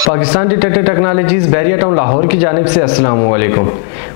Pakistan detector technologies Bahria town Lahore की जानिब से अस्सलाम वालेकुम।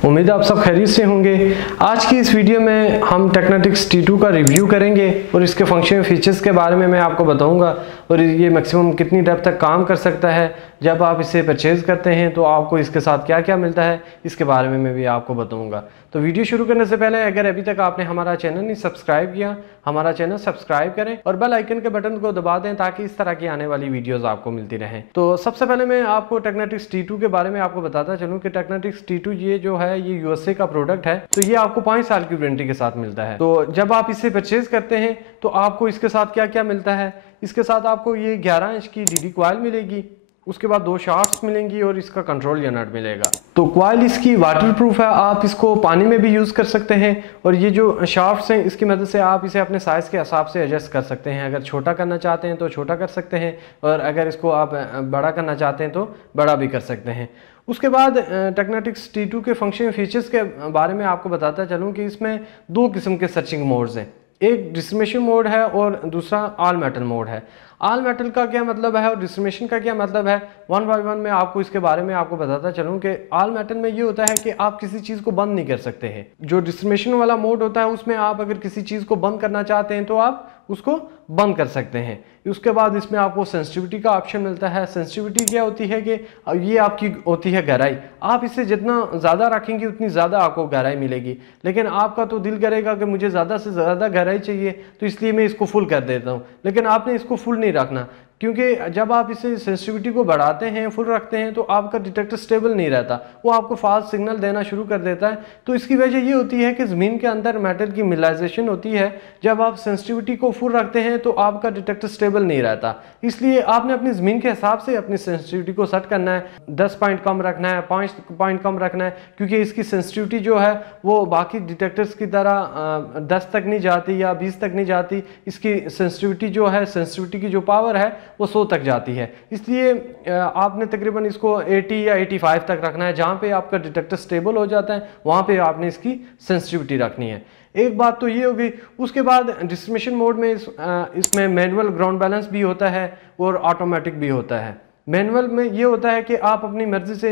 उम्मीद है आप सब खैरियत से होंगे। आज की इस वीडियो में हम टेक्नेटिक्स T2 का रिव्यू करेंगे और इसके फंक्शन फीचर्स के बारे में मैं आपको बताऊंगा और ये मैक्सिमम कितनी डेप्थ तक काम कर सकता है। जब आप इसे परचेज़ करते हैं तो आपको इसके साथ क्या क्या मिलता है इसके बारे में मैं भी आपको बताऊँगा। तो वीडियो शुरू करने से पहले अगर अभी तक आपने हमारा चैनल नहीं सब्सक्राइब किया, हमारा चैनल सब्सक्राइब करें और बेल आइकन के बटन को दबा दें ताकि इस तरह की आने वाली वीडियोस आपको मिलती रहें। तो सबसे पहले मैं आपको टेक्नेटिक्स T2 के बारे में आपको बताता चलूं कि टेक्नेटिक्स T2 ये जो है ये USA का प्रोडक्ट है। तो ये आपको 5 साल की वारंटी के साथ मिलता है। तो जब आप इसे परचेज करते हैं तो आपको इसके साथ क्या क्या मिलता है। इसके साथ आपको ये 11 इंच की DD कॉइल मिलेगी, उसके बाद 2 शाफ्ट्स मिलेंगी और इसका कंट्रोल यूनिट मिलेगा। तो कॉइल इसकी वाटरप्रूफ है, आप इसको पानी में भी यूज़ कर सकते हैं और ये जो शाफ्ट्स हैं इसकी मदद से आप इसे अपने साइज़ के हिसाब से एडजस्ट कर सकते हैं। अगर छोटा करना चाहते हैं तो छोटा कर सकते हैं और अगर इसको आप बड़ा करना चाहते हैं तो बड़ा भी कर सकते हैं। उसके बाद टेक्नेटिक्स T2 के फंक्शन फीचर्स के बारे में आपको बताता चलूँ कि इसमें 2 किस्म के सर्चिंग मोड्स हैं। एक डिस्क्रिमिनेशन मोड है और दूसरा ऑल मेटल मोड है। ऑल मेटल का क्या मतलब है और डिस्क्रिमिनेशन का क्या मतलब है, वन बाय वन मैं आपको इसके बारे में आपको बताता चलूं कि ऑल मेटल में ये होता है कि आप किसी चीज़ को बंद नहीं कर सकते हैं। जो डिस्क्रिमिनेशन वाला मोड होता है उसमें आप अगर किसी चीज़ को बंद करना चाहते हैं तो आप उसको बंद कर सकते हैं। उसके बाद इसमें आपको सेंसिटिविटी का ऑप्शन मिलता है। सेंसिटिविटी क्या होती है कि ये आपकी होती है गहराई, आप इसे जितना ज़्यादा रखेंगे उतनी ज़्यादा आपको गहराई मिलेगी, लेकिन आपका तो दिल करेगा कि मुझे ज़्यादा से ज़्यादा गहराई चाहिए तो इसलिए मैं इसको फुल कर देता हूँ, लेकिन आपने इसको फुल नहीं रखना क्योंकि जब आप इसे सेंसिटिविटी को बढ़ाते हैं, फुल रखते हैं तो आपका डिटेक्टर स्टेबल नहीं रहता, वो आपको फास्ट सिग्नल देना शुरू कर देता है। तो इसकी वजह ये होती है कि ज़मीन के अंदर मेटल की मिलाइजेशन होती है। जब आप सेंसिटिविटी को फुल रखते हैं तो आपका डिटेक्टर स्टेबल नहीं रहता, इसलिए आपने अपनी ज़मीन के हिसाब से अपनी सेंसिटिविटी को सेट करना है। 10 पॉइंट कम रखना है, 5 पॉइंट कम रखना है, क्योंकि इसकी सेंसिटिविटी जो है वो बाकी डिटेक्टर्स की तरह 10 तक नहीं जाती या 20 तक नहीं जाती। इसकी सेंसिटिविटी जो है, सेंसिटिविटी की जो पावर है वो 100 तक जाती है। इसलिए आपने तकरीबन इसको 80 या 85 तक रखना है। जहाँ पे आपका डिटेक्टर स्टेबल हो जाता है वहाँ पे आपने इसकी सेंसिटिविटी रखनी है। एक बात तो ये होगी। उसके बाद डिस्क्रिमिनेशन मोड में इसमें मैनुअल ग्राउंड बैलेंस भी होता है और ऑटोमेटिक भी होता है। मैनुअल में ये होता है कि आप अपनी मर्जी से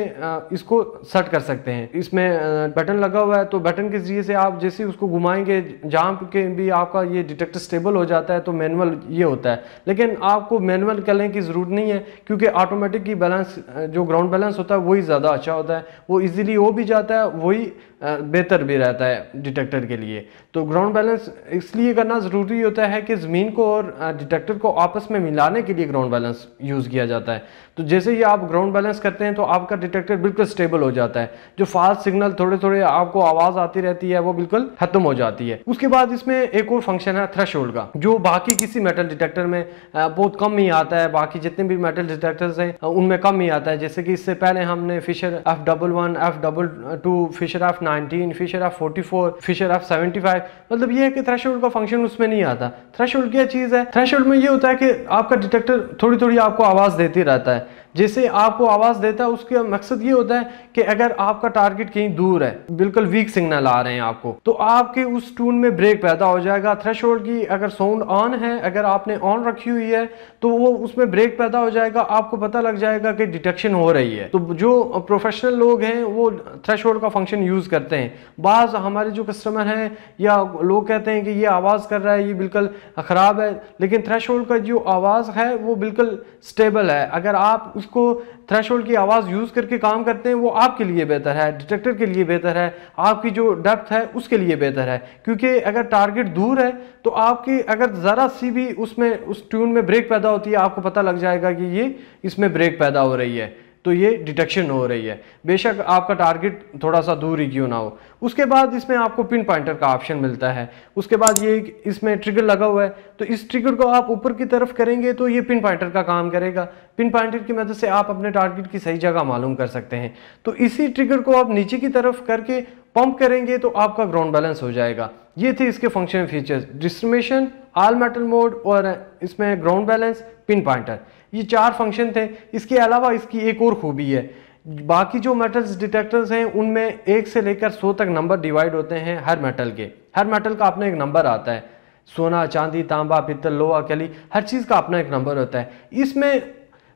इसको सेट कर सकते हैं। इसमें बटन लगा हुआ है तो बटन के जरिए से आप जैसे उसको घुमाएंगे जहाँ के भी आपका ये डिटेक्टर स्टेबल हो जाता है तो मैनुअल ये होता है। लेकिन आपको मैनुअल करने की ज़रूरत नहीं है क्योंकि ऑटोमेटिक की बैलेंस जो ग्राउंड बैलेंस होता है वही ज़्यादा अच्छा होता है, वो ईजिली हो भी जाता है, वही बेहतर भी रहता है डिटेक्टर के लिए। तो ग्राउंड बैलेंस इसलिए करना ज़रूरी होता है कि ज़मीन को और डिटेक्टर को आपस में मिलाने के लिए ग्राउंड बैलेंस यूज़ किया जाता है। तो जैसे ही आप ग्राउंड बैलेंस करते हैं तो आपका डिटेक्टर बिल्कुल स्टेबल हो जाता है। जो फास्ट सिग्नल थोड़े थोड़े आपको आवाज़ आती रहती है वो बिल्कुल खत्म हो जाती है। उसके बाद इसमें एक और फंक्शन है थ्रेशोल्ड का, जो बाकी किसी मेटल डिटेक्टर में बहुत कम ही आता है। बाकी जितने भी मेटल डिटेक्टर्स हैं उनमें कम ही आता है। जैसे कि इससे पहले हमने Fisher F11, F22, Fisher F19, Fisher F44, Fisher F75, मतलब ये है कि थ्रेशोल्ड का फंक्शन उसमें नहीं आता। थ्रेशोल्ड क्या चीज़ है? थ्रेशोल्ड में ये होता है कि आपका डिटेक्टर थोड़ी थोड़ी आपको आवाज़ देती रहता है। जैसे आपको आवाज़ देता है उसका मकसद ये होता है कि अगर आपका टारगेट कहीं दूर है, बिल्कुल वीक सिग्नल आ रहे हैं आपको, तो आपके उस ट्यून में ब्रेक पैदा हो जाएगा। थ्रेशोल्ड की अगर साउंड ऑन है, अगर आपने ऑन रखी हुई है तो वो उसमें ब्रेक पैदा हो जाएगा, आपको पता लग जाएगा कि डिटेक्शन हो रही है। तो जो प्रोफेशनल लोग हैं वो थ्रेशोल्ड का फंक्शन यूज़ करते हैं। बाज़ हमारे जो कस्टमर हैं या लोग कहते हैं कि ये आवाज़ कर रहा है, ये बिल्कुल ख़राब है, लेकिन थ्रेशोल्ड का जो आवाज़ है वो बिल्कुल स्टेबल है। अगर आप उसको थ्रेशोल्ड की आवाज़ यूज़ करके काम करते हैं वो आपके लिए बेहतर है, डिटेक्टर के लिए बेहतर है, आपकी जो डेप्थ है उसके लिए बेहतर है। क्योंकि अगर टारगेट दूर है तो आपकी अगर ज़रा सी भी उसमें उस ट्यून में ब्रेक पैदा होती है आपको पता लग जाएगा कि ये इसमें ब्रेक पैदा हो रही है, तो ये डिटेक्शन हो रही है, बेशक आपका टारगेट थोड़ा सा दूर ही क्यों ना हो। उसके बाद इसमें आपको पिन पॉइंटर का ऑप्शन मिलता है। उसके बाद ये इसमें ट्रिगर लगा हुआ है, तो इस ट्रिगर को आप ऊपर की तरफ करेंगे तो ये पिन पॉइंटर का काम करेगा। पिन पॉइंटर की मदद से आप अपने टारगेट की सही जगह मालूम कर सकते हैं। तो इसी ट्रिगर को आप नीचे की तरफ करके पंप करेंगे तो आपका ग्राउंड बैलेंस हो जाएगा। ये थे इसके function features, discrimination, all metal mode और इसमें ग्राउंड बैलेंस, पिन पॉइंटर, ये 4 फंक्शन थे। इसके अलावा इसकी एक और खूबी है, बाकी जो मेटल्स डिटेक्टर्स हैं उनमें 1 से लेकर 100 तक नंबर डिवाइड होते हैं हर मेटल के। हर मेटल का अपना एक नंबर आता है, सोना, चांदी, तांबा, पित्तल, लोहा, कली, हर चीज़ का अपना एक नंबर होता है। इसमें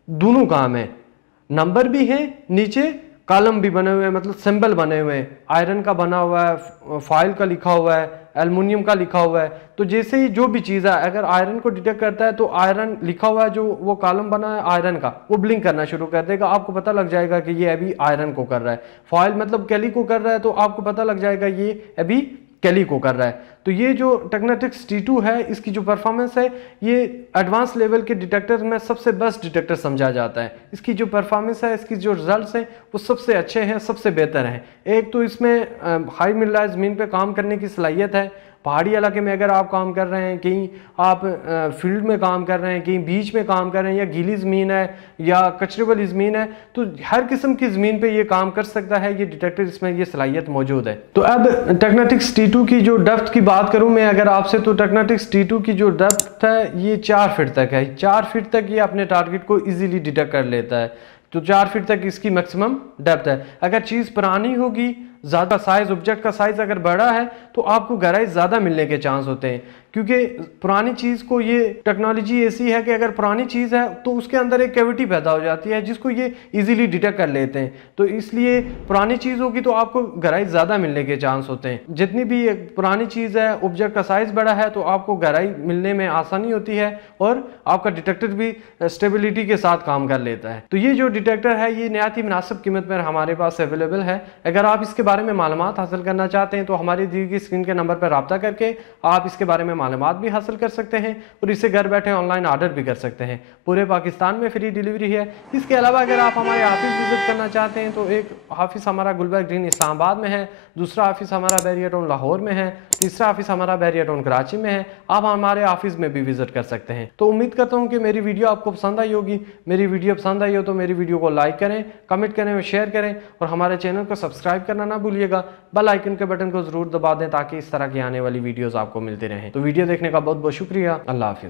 दोनों काम है, नंबर भी हैं, नीचे कॉलम भी बने हुए हैं, मतलब सिंबल बने हुए हैं। आयरन का बना हुआ है, फॉइल का लिखा हुआ है, एल्युमिनियम का लिखा हुआ है। तो जैसे ही जो भी चीज़ है अगर आयरन को डिटेक्ट करता है तो आयरन लिखा हुआ है, जो वो कॉलम बना है आयरन का, वो ब्लिंक करना शुरू कर देगा। आपको पता लग जाएगा कि ये अभी आयरन को कर रहा है। फॉइल मतलब कैली को कर रहा है, तो आपको पता लग जाएगा ये अभी कैली को कर रहा है। तो ये जो टेक्नेटिक्स T2 है, इसकी जो परफॉर्मेंस है, ये एडवांस लेवल के डिटेक्टर में सबसे बेस्ट डिटेक्टर समझा जाता है। इसकी जो परफॉर्मेंस है, इसकी जो रिजल्ट्स हैं, वो सबसे अच्छे हैं, सबसे बेहतर हैं। एक तो इसमें हाई मिनरलाइज ज़मीन पे काम करने की सलाहियत है। पहाड़ी इलाके में अगर आप काम कर रहे हैं, कहीं आप फील्ड में काम कर रहे हैं, कहीं बीच में काम कर रहे हैं, या गीली ज़मीन है या कचरे वाली ज़मीन है, तो हर किस्म की ज़मीन पे ये काम कर सकता है। ये डिटेक्टर, इसमें ये सलाहियत मौजूद है। तो अब टेक्नेटिक्स T2 की जो डेप्थ की बात करूं मैं अगर आपसे, तो टेक्नेटिक्स T2 की जो डेप्थ है ये 4 फीट तक है। 4 फीट तक ये अपने टारगेट को ईजिली डिटेक्ट कर लेता है। तो 4 फीट तक इसकी मैक्सिमम डेप्थ है। अगर चीज़ पुरानी होगी, ज़्यादा साइज, ऑब्जेक्ट का साइज अगर बड़ा है, तो आपको गहराई ज़्यादा मिलने के चांस होते हैं, क्योंकि पुरानी चीज़ को ये टेक्नोलॉजी ऐसी है कि अगर पुरानी चीज़ है तो उसके अंदर एक कैविटी पैदा हो जाती है जिसको ये इजीली डिटेक्ट कर लेते हैं। तो इसलिए पुरानी चीज़ होगी तो आपको गहराई ज़्यादा मिलने के चांस होते हैं। जितनी भी एक पुरानी चीज़ है, ऑब्जेक्ट का साइज बड़ा है, तो आपको गहराई मिलने में आसानी होती है और आपका डिटेक्टर भी स्टेबिलिटी के साथ काम कर लेता है। तो ये जो डिटेक्टर है ये नहायत ही मुनासिब कीमत पर हमारे पास अवेलेबल है। अगर आप इसके बारे में मालूमात हासिल करना चाहते हैं तो हमारी दी गई स्क्रीन के नंबर पर रब्ता करके आप इसके बारे में मालूमात भी हासिल कर सकते हैं और इसे घर बैठे ऑनलाइन ऑर्डर भी कर सकते हैं। पूरे पाकिस्तान में फ्री डिलीवरी है। इसके अलावा अगर आप हमारे ऑफिस विजिट करना चाहते हैं तो एक ऑफिस हमारा गुलबर्ग ग्रीन इस्लामाबाद में है, दूसरा ऑफिस हमारा बैरिया टाउन लाहौर में है, तीसरा ऑफिस हमारा बैरिया टाउन कराची में है। आप हमारे ऑफिस में भी विजिट कर सकते हैं। तो उम्मीद करता हूँ कि मेरी वीडियो आपको पसंद आई होगी। मेरी वीडियो पसंद आई हो तो मेरी वीडियो को लाइक करें, कमेंट करें और शेयर करें, और हमारे चैनल को सब्सक्राइब करना ना भूलिएगा। बेल आइकन के बटन को जरूर दबा दें ताकि इस तरह की आने वाली वीडियोस आपको मिलती रहें। तो वीडियो देखने का बहुत बहुत शुक्रिया। अल्लाह हाफिज।